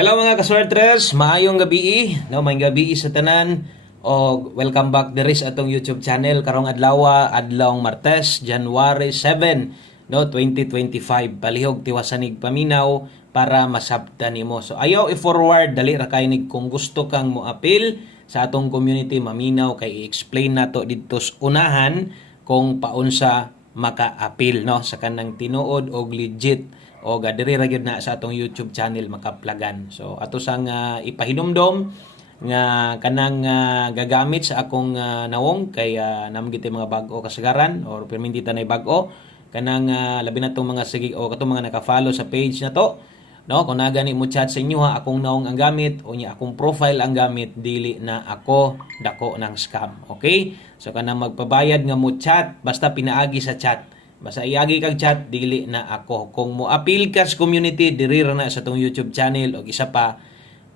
Hello mga kaswertres, maayong gabi, no, may gabi sa tanan o welcome back diri sa atong YouTube channel karong adlaw adlawng Martes, January 7, no, 2025. Palihog tiwasanig paminaw para masabtan nimo. So ayaw i-forward dali ra kay nig kung gusto kang mo-appeal sa atong community maminaw kay i-explain nato didto sa unahan kung paunsa maka-appeal, no, sa kanang tinuod og legit o diri ra gyud na sa atong YouTube channel makaplagan. So ato sang ipahinumdom nga kanang gagamit sa akong nawong kay namgit mga bag-o kasagaran or perminti tanay bag-o kanang labi na tong mga sige o katong mga naka-follow sa page na to, no, kung nagani mo chat sa inyo akong nawong ang gamit o nya akong profile ang gamit, dili na ako dako ng scam. Okay, so kanang magpabayad nga mo chat basta pinaagi sa chat. Basta iagi kag chat, dili na ako. Kung mo appeal ka sa community, diri ra na sa tong YouTube channel o isa pa,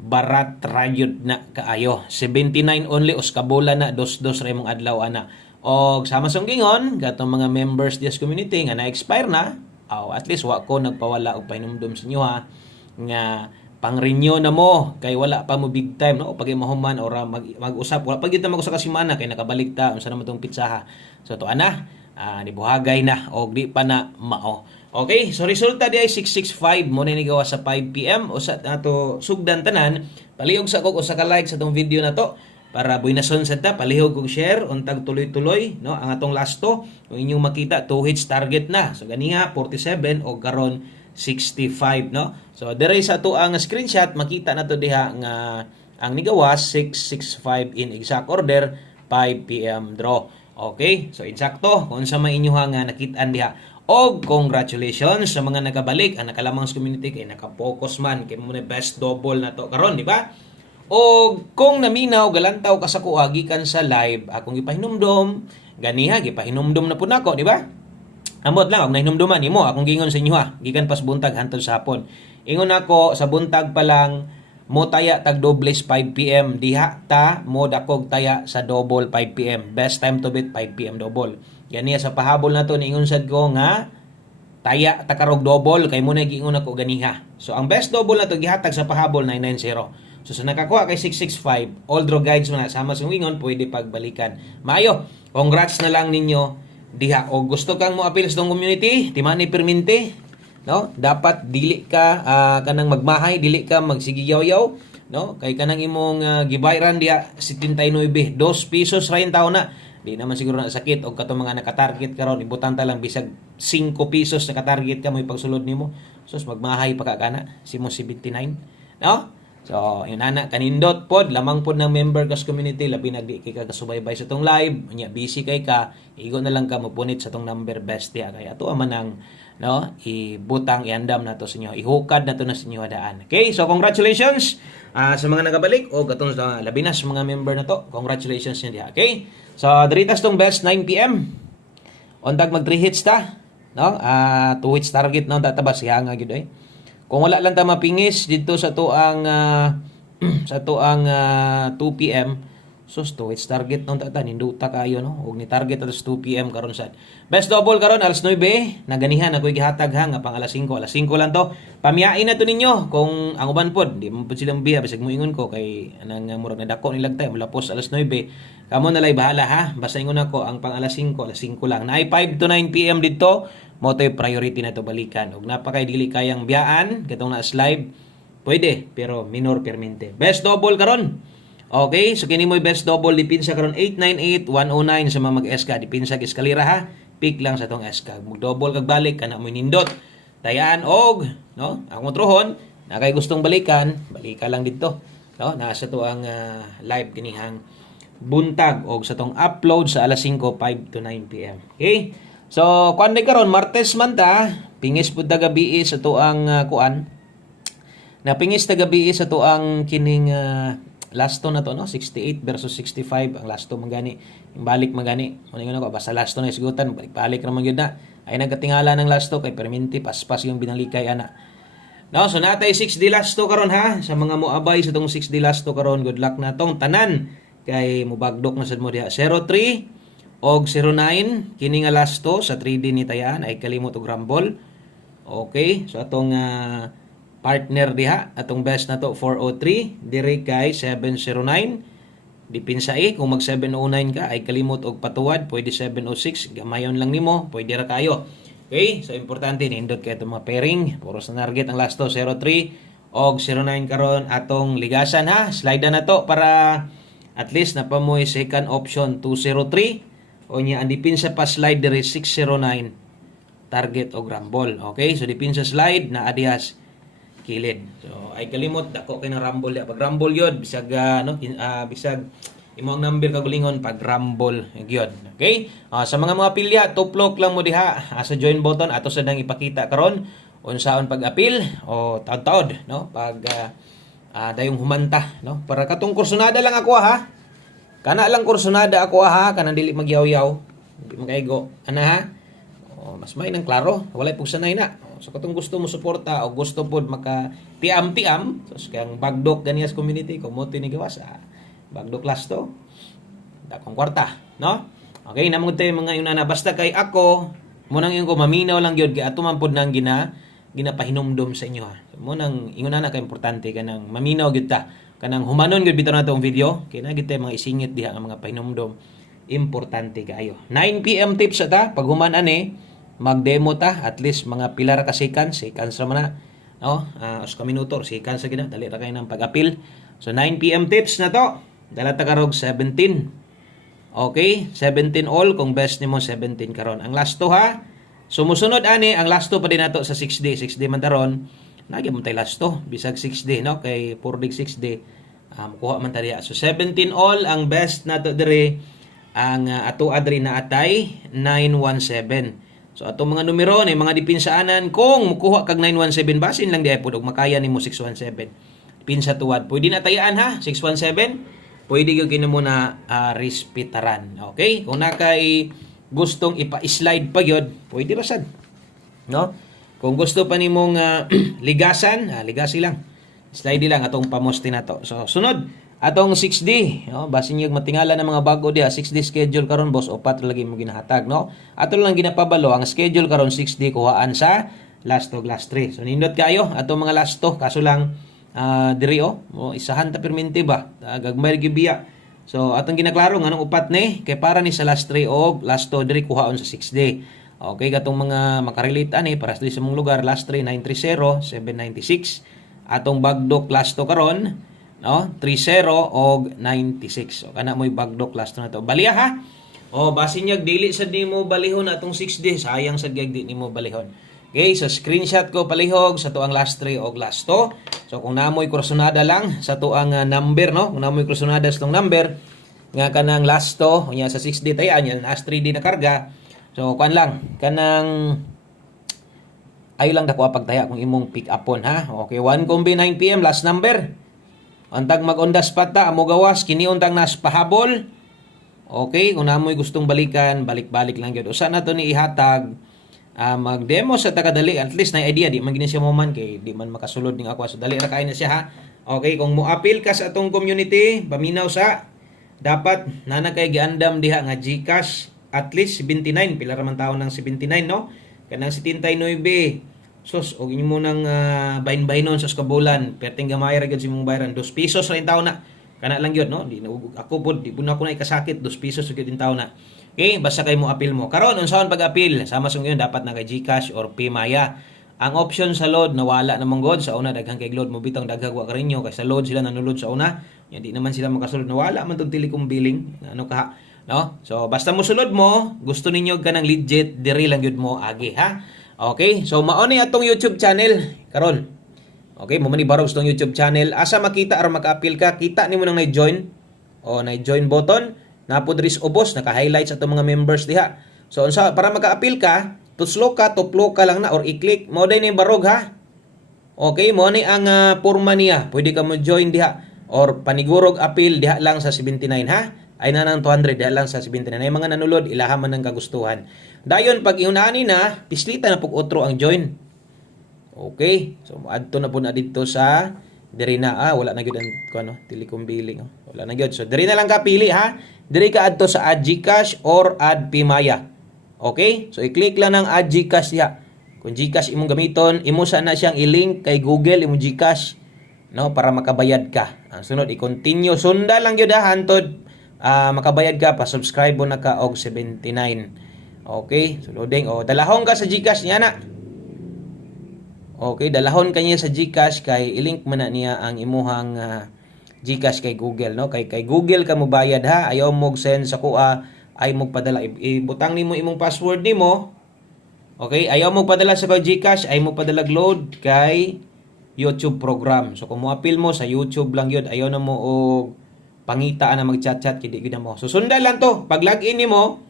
barat rayod na kaayo. 79 only, uskabola na, dos-dos ra imong adlaw ana. O sama song gingon, gatong mga members des community nga na-expire na, at least wa ko nagpawala og pahinumdom sa inyo ha, nga pang-renew na mo kay wala pa mo big time, no, pag mahuman or mag-usap wala pag kita mag-usap kasi mana kay nakabalik ta unsa naman tong pitsaha. So to ana nibuhagay na o di pa na mao. Okay, so resulta di ay 665 mo na nigawa sa 5 PM o sa ato sugdan tanan. Palihog sa kog usa ka like sa tong video na to para buinason sa ta, palihog kog share untag tuloy-tuloy, no, ang atong lasto kung inyong makita 2 hits target na. So ganiha 47 o karon 65, no. So dire sa to ang screenshot makita na to diha nga ang nigawa 665 in exact order 5 PM draw. Okay, so insakto kung sa may inyo nga nakit-an diha. Og congratulations sa mga nakabalik ang nakalamang sa community kay naka-focus man kay mo na best double na to karon, di ba? Og kung naminaw galantaw ka sa kuha gikan sa live akong gipahinumdom, ganiha gipahinumdom na pud nako, di ba? Amot lang og nahinumduman nimo akong gingon sa inyo ha, gikan pas buntag hantod sa hapon. Ingon ako sa buntag pa lang mo taya tag dobles 5 PM diha ta mo dakog taya sa double 5 PM. Best time to beat 5 PM double. Ganiya sa pahabol na to niingon sad ko nga taya ta karog double kay mo na giingon ako ganiha. So ang best double na to gihatag sa pahabol 990. So sa nakakuha kay 665, all draw guides mo na sama sa ingon pwede pagbalikan. Maayo, congrats na lang ninyo diha. O gusto kang mo appeal sa tong community, timani perminti, no, dapat dili ka kanang magmahay, dili ka magsigiyaw-yaw, no, kay kanang imong gibayran diha 79 2 pesos ra taon na, di naman siguro na sakit og katong mga naka-target karon ibutan ta lang bisag 5 pesos naka-target ka mo ipagsulod nimo, sus magmahay pa ka kana simo 79, no. So yun ana kanindot pod lamang pod ng member kas community labi na di kay ka kasubaybay sa tong live nya busy kay ka igo na lang ka mapunit sa tong number best diha kay ato man ang, no, ibutang iandam nato sa inyo, ihukad nato na sa inyo daan. Okay, so congratulations sa mga nagabalik o katong sa labi na sa mga member na to, congratulations niya diha. Okay, so diritas tong best 9 PM ontag mag 3 hits ta, no, 2 hits target na tatabas siya nga gid eh. Kung wala lang ta mapingis dito sa tuang sa tuang 2 PM, sus to it's target nung tata ninduta kayo, no, og ni target alas 2 PM karon sad. Best double karon alas 9 na ganihan ako gihatag ha nga pang alas 5 lang to. Pamiyain na to ninyo kung ang uban pod di mo pud silang biya bisag moingon ko kay anang murag na dako nilang tay mulapos alas 9. Kamo na lay bahala ha. Basta ingon ako ang pang alas 5 lang. Naay 5 to 9 PM dito. Mo to'y priority na to balikan. Og napakay dili kayang biyaan katong na live. Pwede pero minor permente. Best double karon. Okay, so kini mo best double dipinsa karon 898-109 sa mga mag-SK dipinsa kay eskalera ha. Pick lang sa tong SK. Mag double kag balik kana mo nindot. Tayaan og, no, ang motrohon na kay gustong balikan, balika lang dito. No, nasa to ang live kinihang buntag og sa tong upload sa alas 5 5 to 9 PM. Okay? So, kuan day karon Martes man ta, pingis pud ta gabi sa tuang kuan. Napingis ta gabi sa tuang kining lasto na to, no, 68 versus 65 ang lasto magani. Balik magani. Uning ko basta lasto na isgutan, balik ra man gyud na. Ay nagkatingala ng lasto kay perminti paspas yung binalikay ana. No, so natay 6D lasto karon ha. Sa mga moabay sa tong 6D lasto karon, good luck na tong tanan kay mubagdok na sad mo diha 03 og 09 kini nga lasto sa 3D ni tayan ay kalimot og rumble. Okay, so atong partner diha atong best na to 403 diri kay 709 dipinsa kung mag 709 ka ay kalimot og patuwad pwede 706 gamayon lang nimo pwede ra kayo. Okay, so importante nindot kay itong mga pairing puro sa target ang last to 03 og 09 karon atong ligasan ha. Slide na to para at least napamoy second option 203 o nya ang dipinsa pa slide diri 609 target og rumble. Okay, so dipinsa slide na adihas kilid. So ay kalimot dako kay na rumble ya. Pag rumble yun bisag bisag imo ang number kagulingon pag rumble gyud. Okay? Sa mga pilya tuplok lang mo diha sa join button ato sa dang ipakita karon unsaon pag-apil o taod-taod no pag dayong humanta no para katong kursunada lang ako ha. Kana lang kursunada ako ha kanang dili magyaw-yaw. Di magaigo. Ana ha? Mas may nang klaro, walay pug sanay na. So katong gusto mo suporta o gusto pod maka tiam-tiam, so kang bagdok ganiyas community kung mo tinigawas bagdok last to. Dakong kwarta, no? Okay, namugod tayo mga yunana basta kay ako mo nang ko maminaw lang gyud kay ato man pod nang ginapahinumdom sa inyo ha. So, mo nang ingunana ka importante kanang maminaw gyud ta. Kanang humanon gyud bitaw nato ang video kay na gyud tay mga isingit diha nga mga pahinumdom importante kayo. 9 PM tips ta pag human ani mag-demo ta at least mga pilar ka seconds ra man na no us ka minuto seconds sa gina dali ra kay nang pag-apil. So 9 PM tips na to dala ta karog 17. Okay, 17 all kung best nimo 17 karon. Ang last to ha. Sumusunod ani ang last to pa din nato sa 6D man taron. Nagi mo tay last to bisag 6D no kay 4D 6D kuha man ta diha. So 17 all ang best nato dire ang ato adri na atay 917. So atong mga numero ni mga dipinsaanan kung mukuha kag 917 basin lang di ay pud og makaya nimo 617. Pinsa tuwad. Pwede na tayaan ha 617. Pwede gyud kini mo na respetaran. Okay? Kung nakay gustong ipa-slide pa gyud, pwede ra sad. No? Kung gusto pa nimong ligasan, ligasi lang. Slide lang atong pamoste na to. So sunod atong 6D, no, basin yung matingala ng mga bago diha 6D schedule karon boss upat lagi mo ginahatag no. Ato lang ginapabalo ang schedule karon 6D kuhaan sa last to last 3. So nindot kayo atong mga last to kaso lang diri isahan ta permente ba gagmay gibiya. So atong ginaklaro nganong upat ni kay para ni sa last 3 og last to diri kuhaon sa 6D. Okay katong mga makarelate ani para sa mong lugar last 3 930 796 atong bagdok last to karon no 30 og 96. So kana mo'y bagdok last na to. Baliya ha. Basin niya dili sad nimo balihon atong 6D sayang sad gyud di nimo balihon. Okay, so screenshot ko palihog sa tuang last 3 og last 2. So kung namoy kursunada lang sa tuang number no, kung namoy kursunada sa tong number nga kanang last 2 unya sa 6D tayan yan last 3D na karga. So kan lang kanang ay lang dako pagtaya kung imong pick upon ha. Okay, 1 kombi 9 PM last number. Antag mag-on the spot ta, amo gawas, kiniuntang nas pahabol. Okay, kung namoy gustong balikan, balik-balik lang yun. Usa na to ni ihatag, mag-demo sa tagadali, at least na idea, di man gini siya mo man, kay di man makasulod ning ako. So, dali ra kayo na siya ha. Okay, kung mo-appeal ka sa atong community, paminaw sa, dapat nanakay giandam diha nga GCash, at least 79, pila raman taon ng 79, no? Kanang 79, sos og inyo mo nang bahin-bahinon sa kabulan perting gamay ra gyud si mong bayaran 2 pesos ra in taon na kana lang gyud no di ako pod di pud ako na ikasakit 2 pesos gyud in taon na. Okay basta kay mo appeal mo karon unsaon pag-appeal sama sa ngayon dapat na kay GCash or Paymaya. Ang option sa load nawala namang god sa una daghang kay load mo bitang daghagwa ka rinyo kay sa load sila nanulod sa una nya di naman sila makasulod nawala man tong telecom billing ano ka no. So basta mo sulod mo gusto ninyo ka ng legit diri lang gyud mo agi ha. Okay, so mao ni atong YouTube channel karon. Okay, mo man ni barog atong YouTube channel. Asa makita aron maka-appeal ka, kita nimo nang na-join o na-join button, napod ris ubos naka-highlight sa atong mga members diha. So unsa para maka-appeal ka, tuplo ka lang na or i-click mo din ni barog ha. Okay, mo ni ang porma niya. Pwede ka mo join diha or panigurog appeal diha lang sa 79 ha. Ay na nang 200 diha lang sa 79. Ay mga nanulod ilaha man ng kagustuhan. Dayon pag iunani na, pislita na pug otro ang join. Okay. So adto na po na dito sa diri na wala na gyud ang kuno telecom billing. Wala na gyud. So diri na lang ka pili ha. Diri ka adto sa add GCash or add Paymaya. Okay? So i-click lang ng add GCash diha. Kung GCash imong gamiton, imo sana siyang i-link kay Google imong GCash, no, para makabayad ka. Ang sunod i-continue, sunda lang gyud hantod makabayad ka, pa subscribe mo na ka og 79. Okay, suloding dalahon ka sa GCash niya na. Okay, dalahon kanya sa GCash kay i-link mo na niya ang imuhang GCash kay Google, no? Kay Google ka mo bayad ha. Ayaw mo send sa kuha, ay mo padala ibutang nimo imong password nimo. Okay, ayaw mo padala sa GCash, ay mo padala load kay YouTube program. So kung mo appeal mo sa YouTube lang yun, ayaw na mo og pangitaan na mag-chat-chat kidi gid mo. So sundan lang to. Pag login nimo,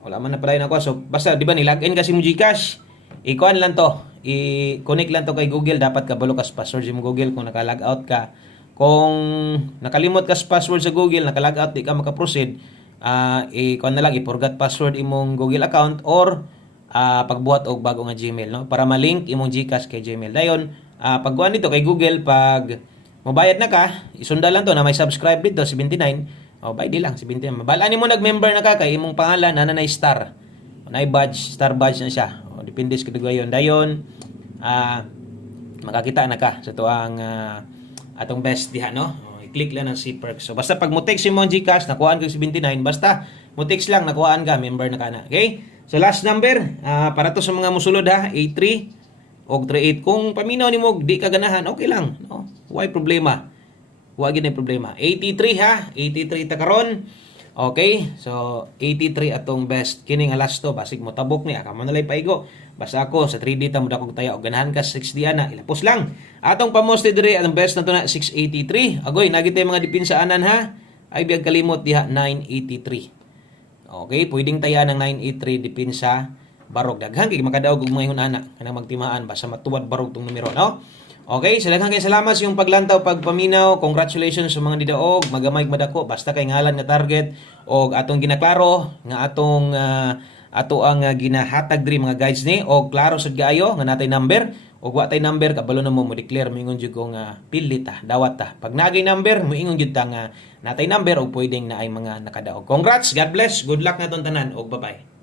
wala man na pala ako. So basta di ba ni login kasi mo GCash, ikuan lang to. I-connect lang to kay Google. Dapat kabalo ka sa password mo Google kung naka-log out ka. Kung nakalimot ka sa password sa Google, naka-log out di ka maka-proceed, ikuan na lang i-forgot password imong Google account or pagbuhat og bago nga Gmail, no, para ma-link imong GCash kay Gmail. Dayon pagkuan dito kay Google, pag mabayad na ka, isunda lang to na may subscribe dito 79. Bayad di lang 79. Mabalaan nimo nag-member na ka kay imong pangalan nanay star. Nay badge, star badge na siya. Depende sa kadayon. Dayon makakita na ka sa tuang atong best diha, no. I-click lang ang si perks. So basta pag mo text imong GCash nakuhaan ka 79, basta mo text lang nakuhaan ka, member na ka na. Okay? So last number para to sa mga musulod ha, 83 og 38. Kung paminaw nimo di ka ganahan, okay lang, no. Why problema? Wa gyud problema. 83 ha, 83 ta karon. Okay? So 83 atong best kining alas to, basig mo tabok ni aka man nalay paigo. Basta ako sa 3D ta mo dakog tayo og ganahan ka 60 ana, ilapos lang. Atong pamoste dire atong best na to na 683. Agoy nagitay mga depinsaanan ha. Ay biyag kalimot diha 983. Okay, pwedeng taya ng 983 dipinsa barog. Daghan kay makadaog og mga ana kanang magtimaan basta matuwad barog tong numero, no. Okay, daghang kay salamat sa yung paglantaw, pagpaminaw. Congratulations sa mga nidaog, magamay madako basta kay ngalan nga target og atong ginaklaro nga atong ato ang ginahatag diri mga guides ni og klaro sad gaayo nga natay number og wa tay number kabalo na mo declare moingon jud ko nga pili ta, dawat ta. Pag nagay number moingon jud ta nga natay number og pwedeng na ay mga nakadaog. Congrats, God bless, good luck naton tanan og bye-bye.